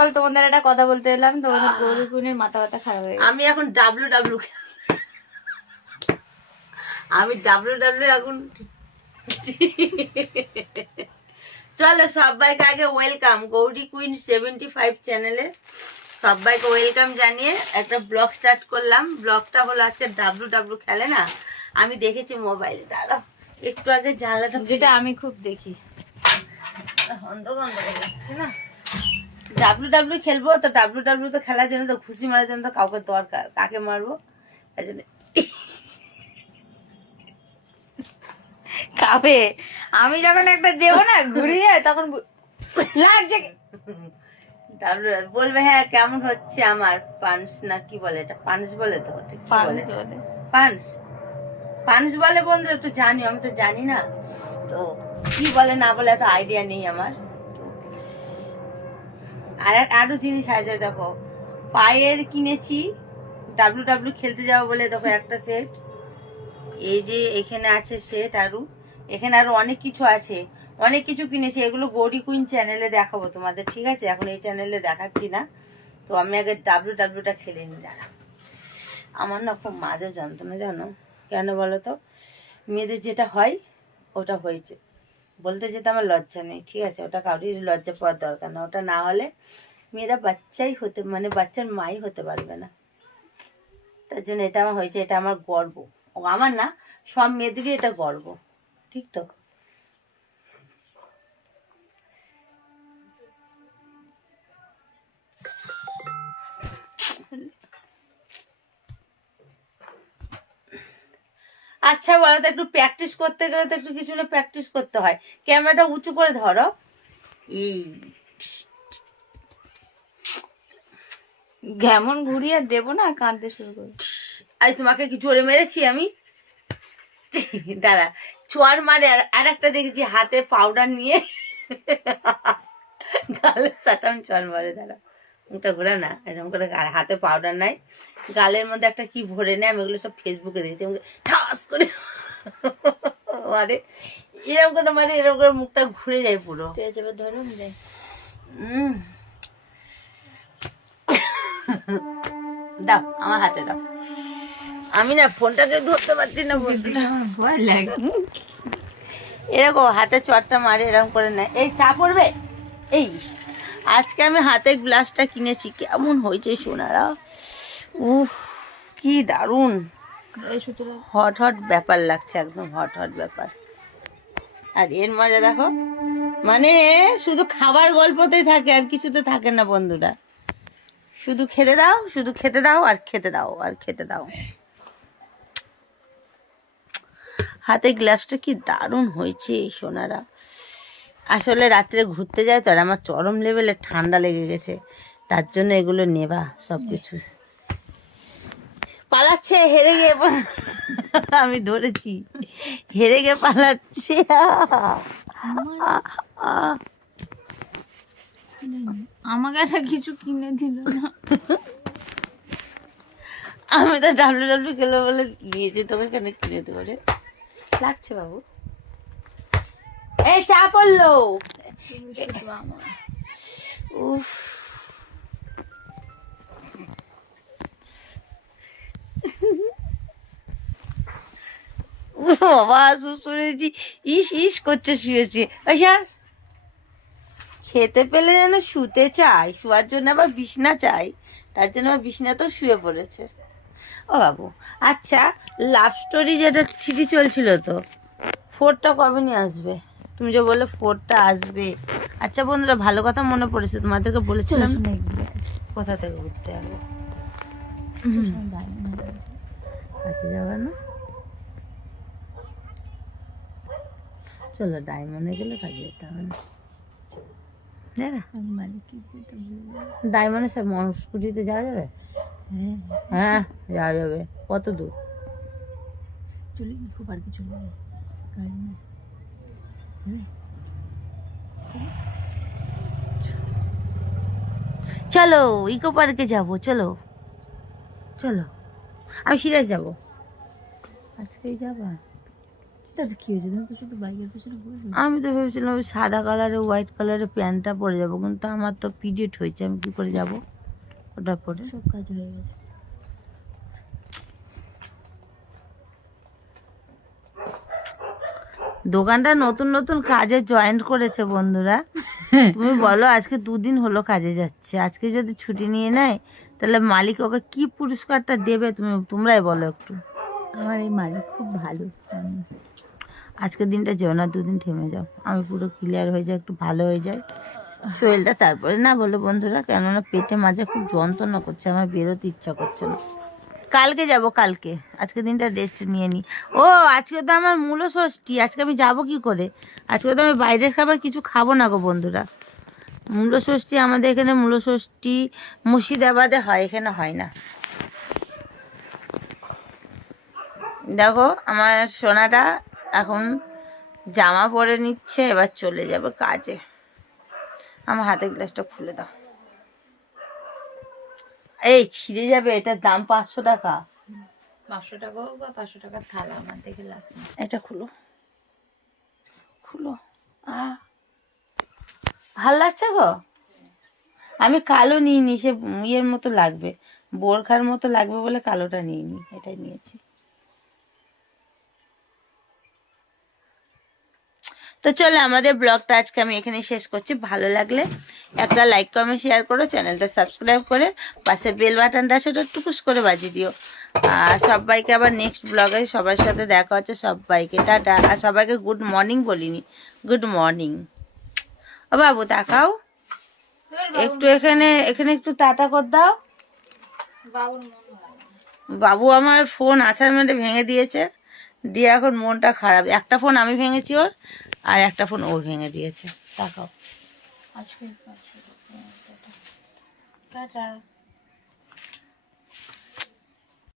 সকাল তোমাদের একটা কথা বলতে এলাম, তোমাদের গৌরী কুইনের মাথা ব্যথা খারাপ হয়ে গেছে। আমি এখন ডাব্লিউ এখন চলো সবাইকে আগে ওয়েলকাম গৌরী কুইন 75 চ্যানেলে সবাইকে ওয়েলকাম জানিয়ে একটা ব্লগ স্টার্ট করলাম। ব্লগটা হলো আজকে ডাব্লিউ খেলে না, আমি দেখেছি মোবাইলে। দাঁড়াও একটু আগে জানলাটা, যেটা আমি খুব দেখি। অন্ধকার দেখছি না। ডাব্লিউ খেলবো তো, ডাব্লিউ তো খেলার জন্য তো খুশি মারার জন্য তো কাউকে দরকার। কাকে মারবো? খাবে। আমি যখন একটা দেবো না ঘুরিয়ে, তখন লাগছে। ডাব্লিউ বলবে হ্যাঁ কেমন হচ্ছে আমার পান্স, না কি বলে এটা, পান্স বলে তো, পান্স পান্স বলে। বন্ধুরা একটু জানি, আমি তো জানি না তো কি বলে না বলে এত আইডিয়া নেই আমার। আর আরো জিনিস আছে দেখো, পায়ের কিনেছি ডাব্লিউ খেলতে যাবো বলে। দেখো একটা সেট, এই যে এখানে আছে সেট, আরো এখানে আরো অনেক কিছু আছে, অনেক কিছু কিনেছি। এগুলো গৌরী কুইন চ্যানেলে দেখাবো তোমাদের, ঠিক আছে? এখন এই চ্যানেলে দেখাচ্ছি না। তো আমি আগে ডাব্লিউটা খেলে নি। দাঁড়া, আমার না খুব মাঝে যন্ত্রণা, জানো কেন বলো তো? মেয়েদের যেটা হয় ওটা হয়েছে, বলতে যেতে আমার লজ্জা নেই, ঠিক আছে? ওটা কাউরির লজ্জা পাওয়ার দরকার না। ওটা না হলে মেয়েরা বাচ্চাই হতে, মানে বাচ্চার মাই হতে পারবে না। তার জন্য এটা আমার হয়েছে, এটা আমার গর্ব। ও আমার না, সব মেয়েদেরই এটা গর্ব, ঠিক তো? আচ্ছা বলো তো, একটু প্র্যাকটিস করতে গেলে তো একটু কিছু না প্র্যাকটিস করতে হয়। ক্যামেরাটা উঁচু করে ধরো। যেমন ঘুরিয়ে দেবো না, কাঁদতে শুরু করবো। আজ তোমাকে কি জোরে মেরেছি আমি? দাঁড়া, চোয়ার মারে। আর একটা দেখেছি হাতে পাউডার নিয়ে গালের সাটাম চোয়ার মারে। দাঁড়া, মুখটা ঘোরা না, এরকম করে হাতে পাউডার নাই, গালের মধ্যে একটা কি ভরে নেয়। আমি ওগুলো সব ফেসবুকে দেখেছি। আমাকে ঠাস করে মারে, এরকম করে মারে, এরকম করে মুখটা ঘুরে যায় পুরো। ধরো দাও আমার হাতে দাও। আমি না ফোনটাকে ধরতে পারছি না, ভয় লাগে। এরকম হাতে চটটা মারে, এরকম করে নেয়। এই চা পড়বে। এই আজকে আমি হাতে গ্লাসটা কিনেছি, কেমন হয়েছে সোনারা? উফ কি দারুণ, হট হট ব্যাপার লাগছে, একদম হট হট ব্যাপার। আর এর মজা দেখো, মানে শুধু খাবার গল্পতেই থাকে, আর কিছুতে থাকে না বন্ধুরা। শুধু খেতে দাও, শুধু খেতে দাও, আর খেতে দাও, আর খেতে দাও। হাতে গ্লাসটা কি দারুণ হয়েছে সোনারা। আসলে রাত্রে ঘুরতে যায় তো, আর আমার চরম লেভেলে ঠান্ডা লেগে গেছে, তার জন্য এগুলো নেবা সব কিছু। পালাচ্ছে, হেরে গিয়ে আমি ধরেছি, হেরে গিয়ে পালাচ্ছে। আমাকে একটা কিছু কিনে দিল না। আমি তো ডাব্লিউ খেলো বলে নিয়েছি, তোকে কেন কিনে দেবো রে? লাগছে বাবু। এই চা পড়লো। উফ, বাবা শুনেছি ইস ইস করছে শুয়ে শুয়ে। খেতে পেলে যেন শুতে চাই, শোয়ার জন্য আবার বিছনা চাই, তার জন্য আবার বিছনাতেও শুয়ে পড়েছে। ও বাবু, আচ্ছা লাভ স্টোরি যেটা থ্রি চলছিল তো, 4টা কবে নিয়ে আসবে? তুমি যে বললে 4টা আসবে। আচ্ছা বন্ধুরা, ভালো কথা মনে পড়েছে, তোমাদেরকে বলেছিলাম কোথা থেকে ঘুরতে যাবো। কাছে যাবে না? চলো ডায়মন্ডে গেলে কাজে যেতে হবে না। ডায়মন্ডে সব স্কুটিতে যাওয়া যাবে? হ্যাঁ যাওয়া যাবে। কত দূর? চলে ইকো পার্কে চলে যাবে গাড়ি নিয়ে। চলো ইকো পার্কে যাবো, চলো চলো। আমি সিরিয়াস যাবো, আজকেই যাবা? তাতে কি হয়েছে? তুমি তো শুধু বাইকের পেছনে বসে। আমি তো ভেবেছিলাম ওই সাদা কালারের হোয়াইট কালারের প্যান্টটা পরে যাবো, কিন্তু আমার তো পিরিয়ড হয়েছে, আমি কি করে যাব ওটা পরে? সব কাজ হয়ে গেছে। দোকানটা নতুন নতুন কাজে জয়েন্ট করেছে বন্ধুরা। তুমি বলো, আজকে 2 দিন হলো কাজে যাচ্ছে, আজকে যদি ছুটি নিয়ে নেয় তাহলে মালিক ওকে কি পুরস্কারটা দেবে তোমরাই বলো একটু। আমার এই মালিক খুব ভালো। আজকের দিনটা যেও না, 2 দিন থেমে যাও, আমি পুরো ক্লিয়ার হয়ে যাই, একটু ভালো হয়ে যায় শরীরটা, তারপরে না বলো বন্ধুরা। কেননা পেটে মাঝে খুব যন্ত্রণা করছে, আমার বেরোতে ইচ্ছা করছে না। কালকে যাব, কালকে, আজকে দিনটা রেস্ট নিয়ে নিই। ও আজকে তো আমার মূল ষষ্ঠী, আজকে আমি যাব কি করে? আজকে তো আমি বাইরের খাবার কিছু খাবো না গো বন্ধুরা। মূল ষষ্ঠী আমাদের এখানে, মূল ষষ্ঠী মুর্শিদাবাদে হয়, এখানে হয় না। দেখো আমার সোনাটা এখন জামা পরে নিচ্ছে, এবার চলে যাবে কাজে। আমার হাতের গ্লাসটা খুলে দাও, এই ছিঁড়ে যাবে, এটার দাম 500 টাকা। 500 টাকা হোক বা 500 টাকার থালা, আমার দেখে লাভ নেই। এটা খুলো, খুলো। ভাল লাগছে গো। আমি কালো নিইনি, সে ইয়ের মতো লাগবে, বোরখার মতো লাগবে বলে কালোটা নিইনি, এটাই নিয়েছি। তো চলো, আমাদের ব্লগটা আজকে আমি এখানে শেষ করছি। ভালো লাগলে একটা লাইক কমেন্ট শেয়ার করো, চ্যানেলটা সাবস্ক্রাইব করে পাশে বেল বাটনটা আছে ওটা টুকুস করে বাজিয়ে দিও। আর সবাইকে আবার নেক্সট ব্লগে সবার সাথে দেখা হচ্ছে। সবাইকে টাটা, আর সবাইকে গুড মর্নিং বলিনি, গুড মর্নিং। ও বাবু তাকাও একটু, এখানে এখানে একটু টাটা কর দাও। বাবুর মন ভালো না। বাবু আমার ফোন আছাড় মেরে ভেঙে দিয়েছে, দিয়ে এখন মনটা খারাপ। একটা ফোন আমি ভেঙেছি ওর, আর একটা ফোন ও ভেঙে দিয়েছে। তাকাও। আজকে টাটা।